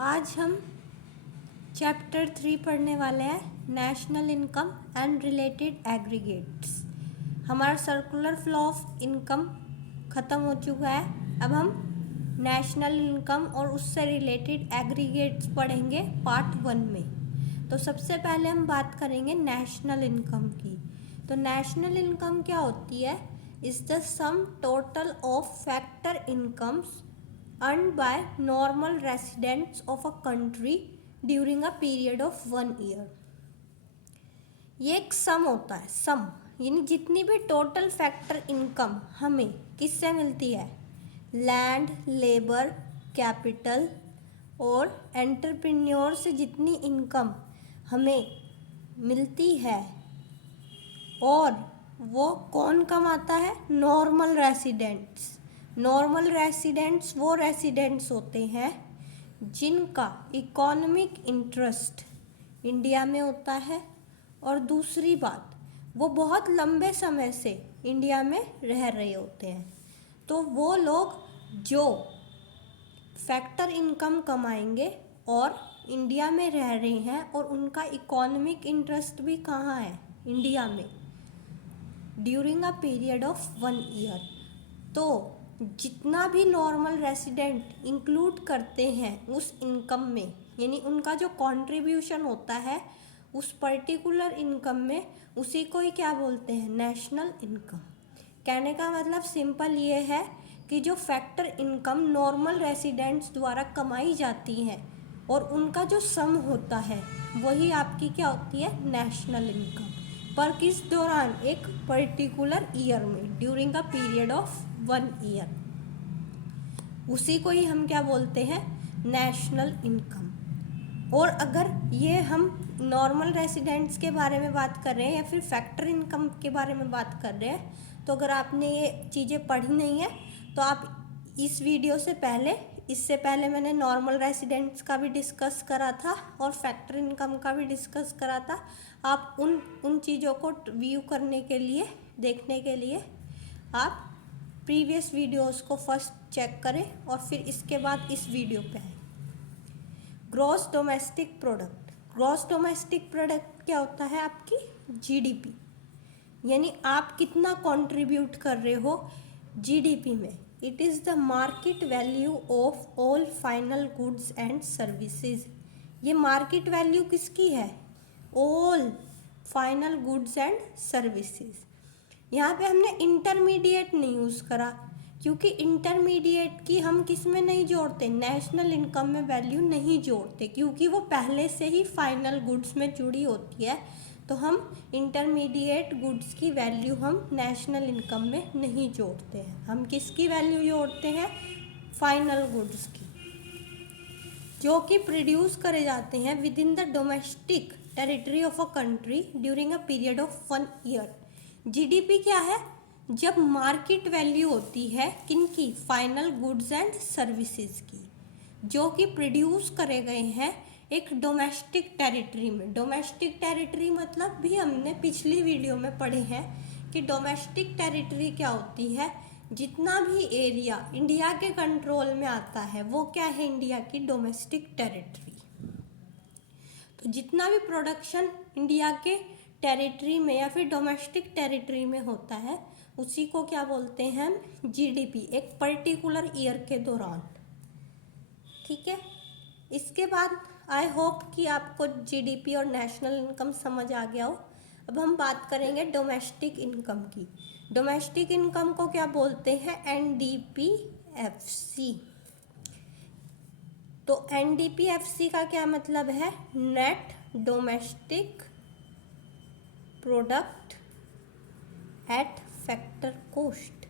आज हम चैप्टर 3 पढ़ने वाले हैं, national income and related aggregates. हमारा सर्कुलर फ्लो ऑफ इनकम ख़त्म हो चुका है। अब हम नेशनल इनकम और उससे रिलेटेड एग्रीगेट्स पढ़ेंगे पार्ट 1 में। तो सबसे पहले हम बात करेंगे नेशनल इनकम की। तो नेशनल इनकम क्या होती है? Is the sum total of factor incomes earned by normal residents of a country during a period of 1 year। ये एक सम होता है। सम यानी जितनी भी टोटल फैक्टर इनकम हमें किससे मिलती है, लैंड, लेबर, कैपिटल और एंटरप्रेन्योर से जितनी इनकम हमें मिलती है, और वो कौन कमाता है? Normal residents. नॉर्मल रेसिडेंट्स वो रेसिडेंट्स होते हैं जिनका इकोनॉमिक इंटरेस्ट इंडिया में होता है, और दूसरी बात वो बहुत लंबे समय से इंडिया में रह रहे होते हैं। तो वो लोग जो फैक्टर इनकम कमाएंगे और इंडिया में रह रहे हैं और उनका इकोनॉमिक इंटरेस्ट भी कहाँ है? इंडिया में, during a period of 1 year. तो जितना भी नॉर्मल रेसिडेंट इंक्लूड करते हैं उस इनकम में, यानी उनका जो कंट्रीब्यूशन होता है उस पर्टिकुलर इनकम में, उसी को ही क्या बोलते हैं? National income. कहने का मतलब सिंपल ये है कि जो फैक्टर इनकम नॉर्मल रेसिडेंट्स द्वारा कमाई जाती है और उनका जो सम होता है वही आपकी क्या होती है? National income. पर किस दौरान? एक पर्टिकुलर ईयर में, during a period of 1 year. उसी को ही हम क्या बोलते हैं? National income. और अगर ये हम नॉर्मल रेसिडेंट्स के बारे में बात कर रहे हैं या फिर फैक्टर इनकम के बारे में बात कर रहे हैं, तो अगर आपने ये चीज़ें पढ़ी नहीं है तो आप इस वीडियो से पहले, इससे पहले मैंने नॉर्मल रेसिडेंट्स का भी डिस्कस करा था और फैक्टर इनकम का भी डिस्कस करा था। आप उन चीज़ों को व्यू करने के लिए, देखने के लिए आप प्रीवियस वीडियोस को फर्स्ट चेक करें और फिर इसके बाद इस वीडियो पे आए। Gross domestic product. Gross domestic product क्या होता है? आपकी जीडीपी, यानी आप कितना कंट्रीब्यूट कर रहे हो जीडीपी में। It is the market value of all final goods and services. ये मार्केट वैल्यू किसकी है? All final goods and services. यहाँ पे हमने इंटरमीडिएट नहीं यूज़ करा, क्योंकि इंटरमीडिएट की हम किस में नहीं जोड़ते? नेशनल इनकम में वैल्यू नहीं जोड़ते, क्योंकि वो पहले से ही फाइनल गुड्स में जुड़ी होती है। तो हम इंटरमीडिएट गुड्स की वैल्यू हम नेशनल इनकम में नहीं जोड़ते हैं। हम किसकी वैल्यू जोड़ते हैं? फाइनल गुड्स की, जो कि प्रोड्यूस करे जाते हैं with in the domestic territory of a country during a period of 1 year. GDP क्या है? जब मार्केट वैल्यू होती है किनकी? फाइनल गुड्स एंड सर्विसेज की, जो कि प्रोड्यूस करे गए हैं एक डोमेस्टिक टेरिटरी में। डोमेस्टिक टेरिटरी मतलब भी हमने पिछली वीडियो में पढ़े हैं कि डोमेस्टिक टेरिटरी क्या होती है? जितना भी एरिया इंडिया के कंट्रोल में आता है वो क्या है? इंडिया की डोमेस्टिक टेरिटरी। तो जितना भी प्रोडक्शन इंडिया के टेरिटरी में या फिर डोमेस्टिक टेरिटरी में होता है उसी को क्या बोलते हैं हम? जीडीपी, एक पर्टिकुलर ईयर के दौरान। ठीक है, इसके बाद आई होप कि आपको जीडीपी और नेशनल इनकम समझ आ गया हो। अब हम बात करेंगे डोमेस्टिक इनकम की। डोमेस्टिक इनकम को क्या बोलते हैं? एनडीपीएफसी। तो एनडीपीएफसी का क्या मतलब है? Net domestic product at factor cost.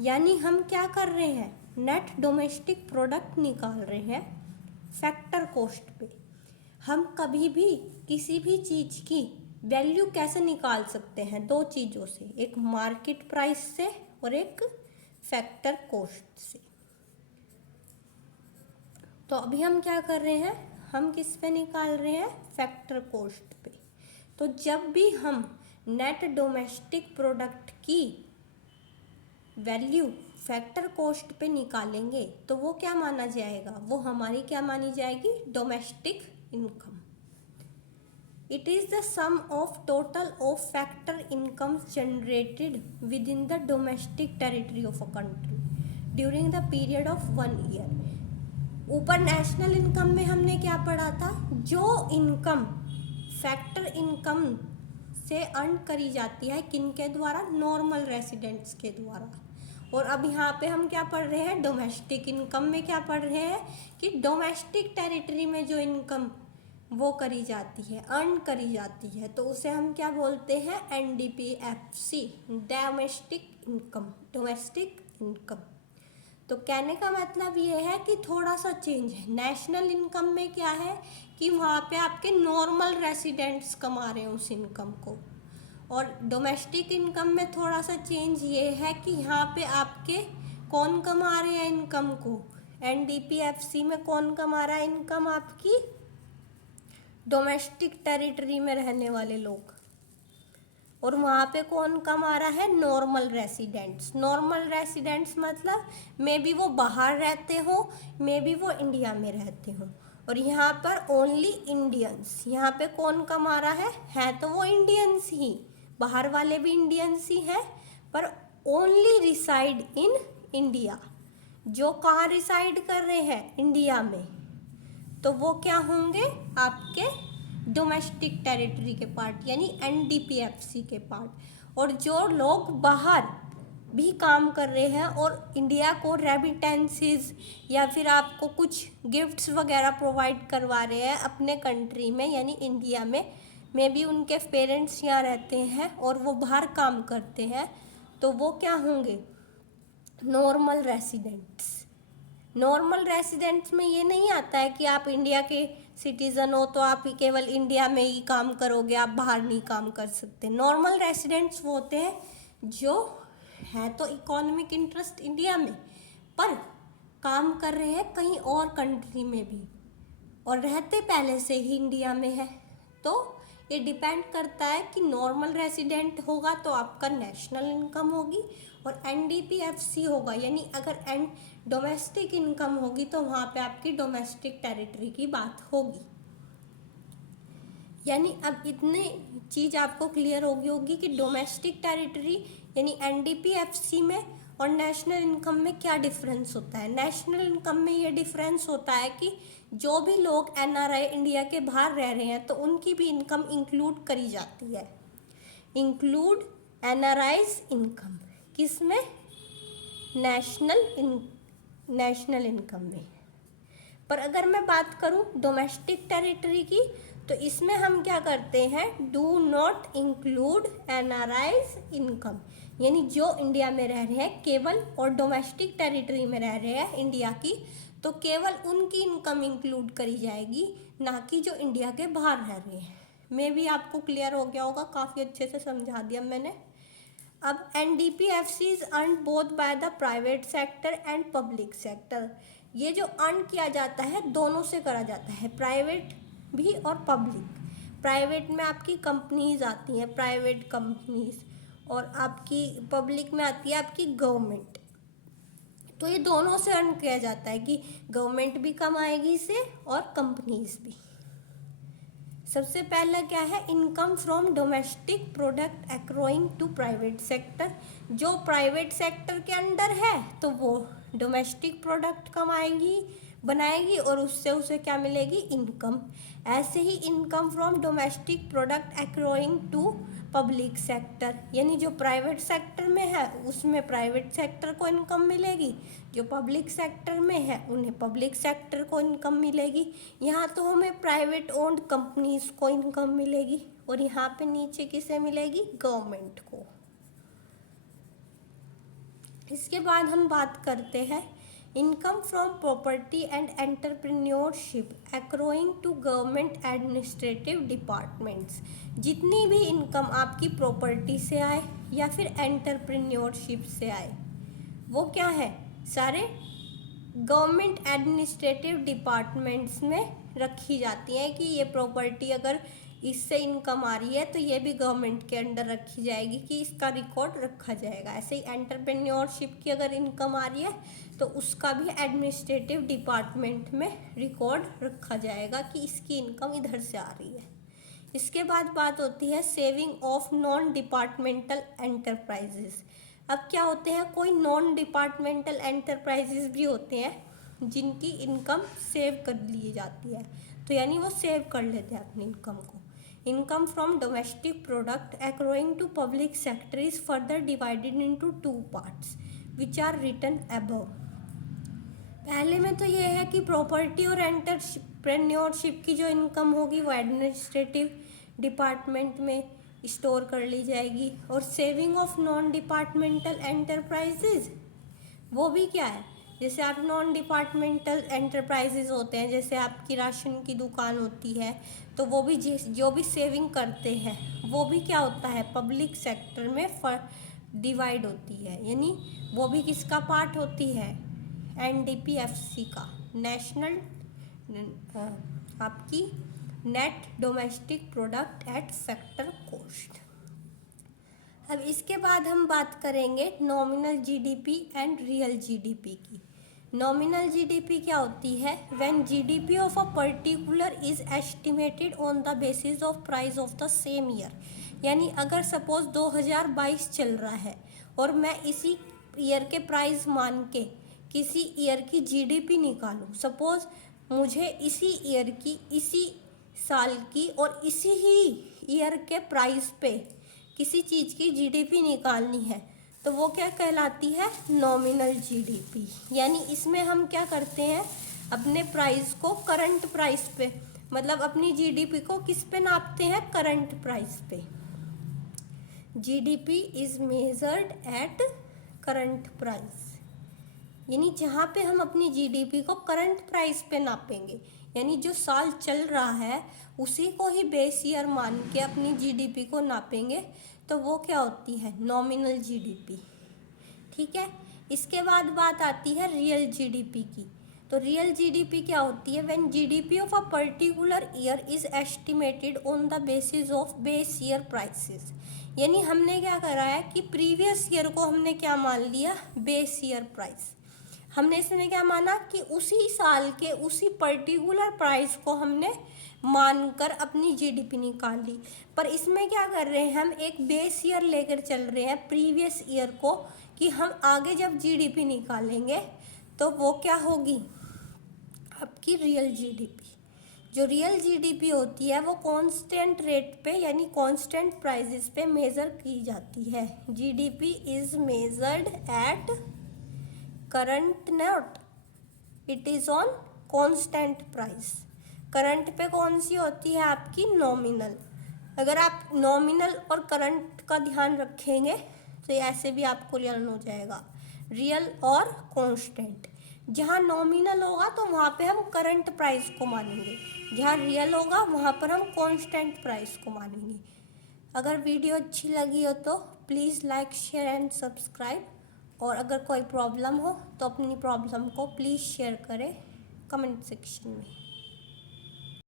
यानी हम क्या कर रहे हैं? नेट डोमेस्टिक प्रोडक्ट निकाल रहे हैं फैक्टर कोस्ट पे। हम कभी भी किसी भी चीज़ की वैल्यू कैसे निकाल सकते हैं? 2 चीज़ों से, एक मार्केट प्राइस से और एक फैक्टर कोस्ट से। तो अभी हम क्या कर रहे हैं? हम किस पे निकाल रहे हैं? फैक्टर कोस्ट पे। तो जब भी हम नेट डोमेस्टिक प्रोडक्ट की वैल्यू फैक्टर कॉस्ट पे निकालेंगे तो वो क्या माना जाएगा, वो हमारी क्या मानी जाएगी, domestic income. It is the sum of total of factor income generated within the domestic territory of a country during the period of 1 year. ऊपर नेशनल इनकम में हमने क्या पढ़ा था, जो इनकम फैक्टर इनकम से अर्न करी जाती है किनके द्वारा, नॉर्मल रेसिडेंट्स के द्वारा। और अब यहाँ पे हम क्या पढ़ रहे हैं, डोमेस्टिक इनकम में क्या पढ़ रहे हैं कि डोमेस्टिक टेरिटरी में जो इनकम वो करी जाती है, अर्न करी जाती है, तो उसे हम क्या बोलते हैं, NDPFC, domestic income, domestic income. तो कहने का मतलब ये है कि थोड़ा सा चेंज है। नेशनल इनकम में क्या है कि वहाँ पे आपके नॉर्मल रेसिडेंट्स कमा रहे हैं उस इनकम को, और डोमेस्टिक इनकम में थोड़ा सा चेंज ये है कि यहाँ पे आपके कौन कमा रहे हैं इनकम को, NDPFC में कौन कमा रहा है इनकम, आपकी डोमेस्टिक टेरिटरी में रहने वाले लोग, और वहाँ पे कौन कमा रहा है, नॉर्मल रेसिडेंट्स। नॉर्मल रेसिडेंट्स मतलब मे बी वो बाहर रहते हो, मे बी वो इंडिया में रहते हो, और यहाँ पर ओनली इंडियंस। यहाँ पे कौन कमा रहा है तो वो इंडियंस ही, बाहर वाले भी इंडियंस ही हैं, पर ओनली रिसाइड इन इंडिया। जो कहाँ रिसाइड कर रहे हैं, इंडिया में, तो वो क्या होंगे, आपके डोमेस्टिक टेरिटरी के पार्ट, यानी NDPFC के पार्ट। और जो लोग बाहर भी काम कर रहे हैं और इंडिया को रेमिटेंसेस या फिर आपको कुछ गिफ्ट्स वगैरह प्रोवाइड करवा रहे हैं अपने कंट्री में, यानी इंडिया में, मे बी उनके पेरेंट्स यहाँ रहते हैं और वो बाहर काम करते हैं, तो वो क्या होंगे, नॉर्मल रेसिडेंट्स। नॉर्मल रेसिडेंट्स में ये नहीं आता है कि आप इंडिया के सिटीज़न हो तो आप केवल इंडिया में ही काम करोगे, आप बाहर नहीं काम कर सकते। नॉर्मल रेसिडेंट्स वो होते हैं जो है तो इकोनॉमिक इंटरेस्ट इंडिया में, पर काम कर रहे हैं कहीं और कंट्री में भी, और रहते पहले से ही इंडिया में है। तो ये डिपेंड करता है कि नॉर्मल रेसिडेंट होगा तो आपका नेशनल इनकम होगी, और NDPFC होगा, यानी अगर डोमेस्टिक इनकम होगी तो वहाँ पे आपकी डोमेस्टिक टेरिटरी की बात होगी। यानी अब इतनी चीज़ आपको क्लियर होगी कि डोमेस्टिक टेरिटरी यानी NDPFC में और नेशनल इनकम में क्या डिफरेंस होता है। नेशनल इनकम में ये डिफरेंस होता है कि जो भी लोग NRI इंडिया के बाहर रह रहे हैं तो उनकी भी इनकम इंक्लूड करी जाती है। इंक्लूड NRI's इनकम किसमें, नेशनल इनकम में। पर अगर मैं बात करूं डोमेस्टिक टेरिटरी की, तो इसमें हम क्या करते हैं, do not include NRI's income, यानी जो इंडिया में रह रहे हैं केवल और डोमेस्टिक टेरिटरी में रह रहे हैं इंडिया की, तो केवल उनकी इनकम इंक्लूड करी जाएगी, ना कि जो इंडिया के बाहर रह रहे हैं। मे भी आपको क्लियर हो गया होगा, काफ़ी अच्छे से समझा दिया मैंने। अब NDPFCs earn both by the private sector and public sector. ये जो अर्न किया जाता है दोनों से करा जाता है, प्राइवेट भी और पब्लिक। प्राइवेट में आपकी कंपनीज आती हैं, प्राइवेट कंपनीज, और आपकी पब्लिक में आती है आपकी गवर्नमेंट। तो ये दोनों से अर्न किया जाता है कि गवर्नमेंट भी कमाएगी इसे और कंपनीज भी। सबसे पहला क्या है, income from domestic product accruing to private sector. जो प्राइवेट सेक्टर के अंडर है तो वो डोमेस्टिक प्रोडक्ट कमाएगी, बनाएगी, और उससे उसे क्या मिलेगी, इनकम। ऐसे ही income from domestic product accruing to public sector, यानी जो प्राइवेट सेक्टर में है उसमें प्राइवेट सेक्टर को इनकम मिलेगी, जो पब्लिक सेक्टर में है उन्हें पब्लिक सेक्टर को इनकम मिलेगी। यहाँ तो हमें प्राइवेट ओन्ड कंपनीज को इनकम मिलेगी, और यहाँ पे नीचे किसे मिलेगी, गवर्नमेंट को। इसके बाद हम बात करते हैं income from property and entrepreneurship accruing to government administrative departments. जितनी भी इनकम आपकी प्रॉपर्टी से आए या फिर एंटरप्रेन्योरशिप से आए, वो क्या है, सारे गवर्नमेंट एडमिनिस्ट्रेटिव डिपार्टमेंट्स में रखी जाती है कि ये प्रॉपर्टी अगर इससे इनकम आ रही है तो ये भी गवर्नमेंट के अंडर रखी जाएगी कि इसका रिकॉर्ड रखा जाएगा। ऐसे ही एंटरप्रेन्योरशिप की अगर इनकम आ रही है तो उसका भी एडमिनिस्ट्रेटिव डिपार्टमेंट में रिकॉर्ड रखा जाएगा कि इसकी इनकम इधर से आ रही है। इसके बाद बात होती है saving of non departmental enterprises. अब क्या होते हैं, कोई नॉन डिपार्टमेंटल एंटरप्राइजेस भी होते हैं जिनकी इनकम सेव कर ली जाती है, तो यानी वो सेव कर लेते हैं अपनी इनकम को। Income from domestic product accruing to public sector is further divided into 2 parts which are written above. पहले में तो ये है कि प्रॉपर्टी और एंटरप्रेन्योरशिप की जो इनकम होगी वो एडमिनिस्ट्रेटिव डिपार्टमेंट में स्टोर कर ली जाएगी। और saving of non departmental enterprises वो भी क्या है, जैसे आप नॉन डिपार्टमेंटल एंटरप्राइजेज होते हैं, जैसे आपकी राशन की दुकान होती है, तो वो भी जो भी सेविंग करते हैं वो भी क्या होता है, पब्लिक सेक्टर में डिवाइड होती है। यानी वो भी किसका पार्ट होती है, NDPFC का, नेशनल आपकी net domestic product at factor cost. अब इसके बाद हम बात करेंगे nominal GDP and real GDP की। नॉमिनल GDP क्या होती है, when GDP of a particular is estimated on the basis of price of the same year. यानी अगर सपोज 2022 चल रहा है और मैं इसी ईयर के प्राइस मान के किसी ईयर की GDP निकालूं, सपोज मुझे इसी ईयर की, इसी साल की और इसी ही ईयर के प्राइस पे किसी चीज़ की GDP निकालनी है, तो वो क्या कहलाती है, नॉमिनल GDP। यानी इसमें हम क्या करते हैं, अपने प्राइस को करंट प्राइस पे, मतलब अपनी GDP को किस पे नापते हैं, करंट प्राइस पे। GDP is measured at current price, यानी जहाँ पे हम अपनी GDP को करंट प्राइस पे नापेंगे, यानी जो साल चल रहा है उसी को ही बेस ईयर मान के अपनी GDP को नापेंगे, तो वो क्या होती है, नॉमिनल GDP। ठीक है, इसके बाद बात आती है रियल GDP की। तो रियल GDP क्या होती है, when GDP of a particular year is estimated on the basis of base year prices. यानी हमने क्या करा है कि प्रीवियस ईयर को हमने क्या मान लिया, बेस ईयर प्राइस। हमने इसमें क्या माना कि उसी साल के उसी पर्टिकुलर प्राइस को हमने मानकर अपनी GDP निकाल ली। पर इसमें क्या कर रहे हैं, हम एक बेस ईयर लेकर चल रहे हैं प्रीवियस ईयर को, कि हम आगे जब GDP निकालेंगे तो वो क्या होगी, आपकी रियल GDP। जो रियल GDP होती है वो कांस्टेंट रेट पे, यानी कांस्टेंट प्राइसेस पे मेज़र की जाती है। GDP is measured at current not, it is on constant price. Current पे कौन सी होती है, आपकी नॉमिनल। अगर आप नॉमिनल और करंट का ध्यान रखेंगे तो ऐसे भी आपको लर्न हो जाएगा, रियल और कांस्टेंट। जहाँ नॉमिनल होगा तो वहाँ पे हम करंट प्राइस को मानेंगे, जहाँ रियल होगा वहाँ पर हम कांस्टेंट प्राइस को मानेंगे। अगर वीडियो अच्छी लगी हो तो please like, share and subscribe. और अगर कोई प्रॉब्लम हो तो अपनी प्रॉब्लम को प्लीज़ शेयर करें कमेंट सेक्शन में।